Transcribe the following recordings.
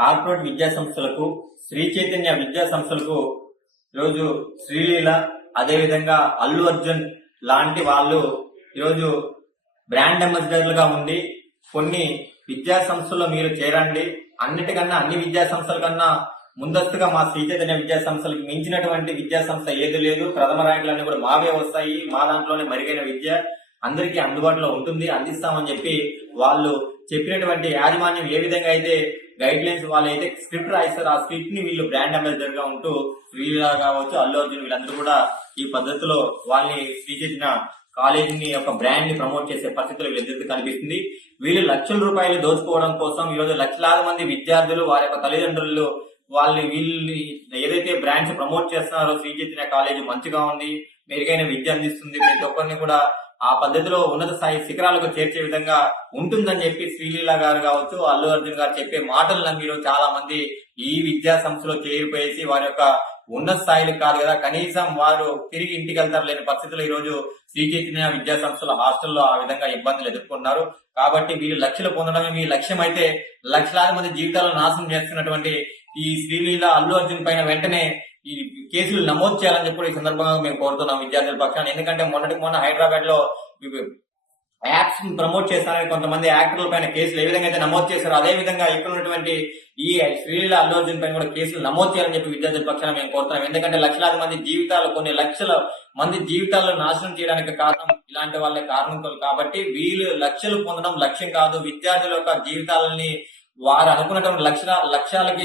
Corporate విద్యా సంస్థలకు, శ్రీ చైతన్య విద్యా సంస్థలకు ఈరోజు శ్రీలీల, అదేవిధంగా అల్లు అర్జున్ లాంటి వాళ్ళు ఈరోజు బ్రాండ్ అంబాసిడర్లుగా ఉండి కొన్ని విద్యా సంస్థల్లో మీరు చేరండి. అన్నిటికన్నా అన్ని విద్యా సంస్థల కన్నా ముందస్తుగా మా శ్రీ చైతన్య విద్యా సంస్థలకు మించినటువంటి విద్యా సంస్థ ఏది లేదు. ప్రథమ ర్యాంకులన్నీ కూడా మావే వస్తాయి. మా దాంట్లోనే మెరుగైన విద్య అందరికీ అందుబాటులో ఉంటుంది, అందిస్తామని చెప్పి వాళ్ళు చెప్పినటువంటి యాజమాన్యం ఏ విధంగా అయితే గైడ్ లైన్స్ వాళ్ళు అయితే స్క్రిప్ట్ రాయిస్తారు, ఆ స్క్రిప్ట్ ని వీళ్ళు బ్రాండ్ అంబాసిడర్ గా ఉంటూ శ్రీలీల కావచ్చు, అల్లు అర్జున్ వీళ్ళందరూ కూడా ఈ పద్ధతిలో వాళ్ళని శ్రీ చైతన్య కాలేజీని యొక్క బ్రాండ్ ని ప్రమోట్ చేసే పరిస్థితులు వీళ్ళిద్దరికీ కనిపిస్తుంది. వీళ్ళు లక్షల రూపాయలు దోచుకోవడం కోసం ఈరోజు లక్షలాది మంది విద్యార్థులు వారి యొక్క తల్లిదండ్రులు వీళ్ళు ఏదైతే బ్రాండ్స్ ప్రమోట్ చేస్తున్నారో శ్రీ చైతన్య కాలేజీ మంచిగా ఉంది, మెరుగైన విద్య అందిస్తుంది, ప్రతి ఒక్కరిని కూడా ఆ పద్ధతిలో ఉన్నత స్థాయి శిఖరాలకు చేర్చే విధంగా ఉంటుందని చెప్పి శ్రీలీల గారు కావచ్చు, అల్లు అర్జున్ గారు చెప్పే మాటలు నమ్మిలో చాలా మంది ఈ విద్యా సంస్థలో చేరిపోయేసి వారి యొక్క ఉన్నత స్థాయిలకు కాదు కదా, కనీసం వారు తిరిగి ఇంటికి వెళ్తారు లేని పరిస్థితుల్లో ఈ రోజు శ్రీ చైతన్య విద్యా సంస్థల హాస్టల్లో ఆ విధంగా ఇబ్బందులు ఎదుర్కొన్నారు. కాబట్టి వీళ్ళు లక్షలు పొందడమే మీ లక్ష్యం అయితే లక్షలాది మంది జీవితాలను నాశనం చేస్తున్నటువంటి ఈ శ్రీలీల, అల్లు అర్జున్ పైన వెంటనే ఈ కేసులు నమోదు చేయాలని చెప్పి ఈ సందర్భంగా మేము కోరుతున్నాం విద్యార్థుల పక్షాన్ని. ఎందుకంటే మొన్న హైదరాబాద్ లో యాప్స్ ప్రమోట్ చేస్తారని కొంతమంది యాక్టర్ల పైన కేసులు ఏ విధంగా అయితే నమోదు చేశారో అదే విధంగా ఇక్కడ ఉన్నటువంటి ఈ శ్రీలీల, అల్లు అర్జున్ పైన కూడా కేసులు నమోదు చేయాలని చెప్పి విద్యార్థుల పక్షాన మేము కోరుతున్నాం. ఎందుకంటే లక్షలాది మంది జీవితాలు, కొన్ని లక్షల మంది జీవితాలను నాశనం చేయడానికి కారణం ఇలాంటి వాళ్ళే కారణం. కాబట్టి వీళ్ళు లక్షలు పొందడం లక్ష్యం కాదు, విద్యార్థుల యొక్క జీవితాలని వారు అనుకున్నటువంటి లక్ష్యాలకి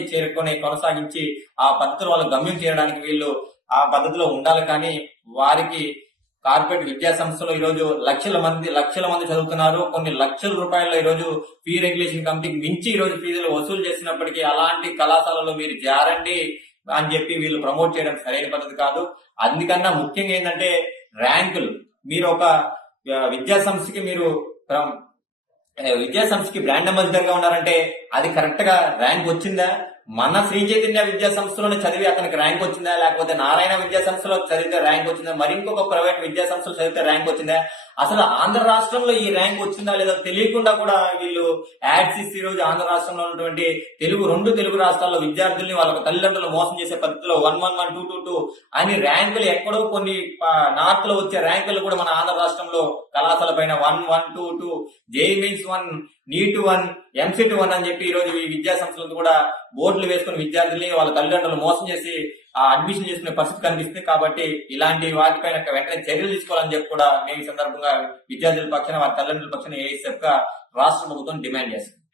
కొనసాగించి ఆ పద్ధతిలో వాళ్ళు గమ్యం చేరడానికి వీళ్ళు ఆ పద్ధతిలో ఉండాలి. కానీ వారికి కార్పొరేట్ విద్యా సంస్థలో ఈరోజు లక్షల మంది చదువుతున్నారు. కొన్ని లక్షల రూపాయల్లో ఈరోజు ఫీ రెగ్యులేషన్ కమిటీకి మించి ఈరోజు ఫీజులు వసూలు చేసినప్పటికీ అలాంటి కళాశాలలో మీరు చేరండి అని చెప్పి వీళ్ళు ప్రమోట్ చేయడం సరైన పద్ధతి కాదు. అందుకన్నా ముఖ్యంగా ఏంటంటే ర్యాంకులు. మీరు ఒక విద్యా సంస్థకి బ్రాండ్ అంబాసిడర్ గా ఉన్నారంటే అది కరెక్ట్ గా ర్యాంక్ వచ్చిందా? మన శ్రీ చైతన్య విద్యా సంస్థలోనే చదివి అతనికి ర్యాంక్ వచ్చిందా, లేకపోతే నారాయణ విద్యా సంస్థలో చదివితే ర్యాంక్ వచ్చిందా, మరి ఇంకొక ప్రైవేట్ విద్యా సంస్థలో చదివితే ర్యాంక్ వచ్చిందా? అసలు ఆంధ్ర రాష్ట్రంలో ఈ ర్యాంక్ వచ్చిందా లేదా తెలియకుండా కూడా వీళ్ళు యాడ్స్ ఇచ్చి ఈ రోజు ఆంధ్ర రాష్ట్రంలో ఉన్నటువంటి రెండు తెలుగు రాష్ట్రాల్లో విద్యార్థుల్ని వాళ్ళ తల్లిదండ్రులు మోసం చేసే పద్ధతిలో 111, 222 అని ర్యాంకులు ఎక్కడో కొన్ని నార్త్ లో వచ్చే ర్యాంకులు కూడా మన ఆంధ్ర రాష్ట్రంలో కళాశాల పైన 1122, జేఈఈ మెయిన్స్ 1, నీట్ 1, ఎంసెట్ 1 అని చెప్పి ఈ రోజు ఈ విద్యా సంస్థలకు కూడా బోర్డులు వేసుకుని విద్యార్థుల్ని వాళ్ళ తల్లిదండ్రులు మోసం చేసి అడ్మిషన్ చేసుకునే పరిస్థితి కనిపిస్తుంది. కాబట్టి ఇలాంటి వాటిపైన వెంటనే చర్యలు తీసుకోవాలని చెప్పి కూడా మేము ఈ సందర్భంగా విద్యార్థుల పక్షాన వారి తల్లిదండ్రుల పక్షాన ఏఎస్ఎఫ్ గా రాష్ట్ర ప్రభుత్వం డిమాండ్ చేస్తుంది.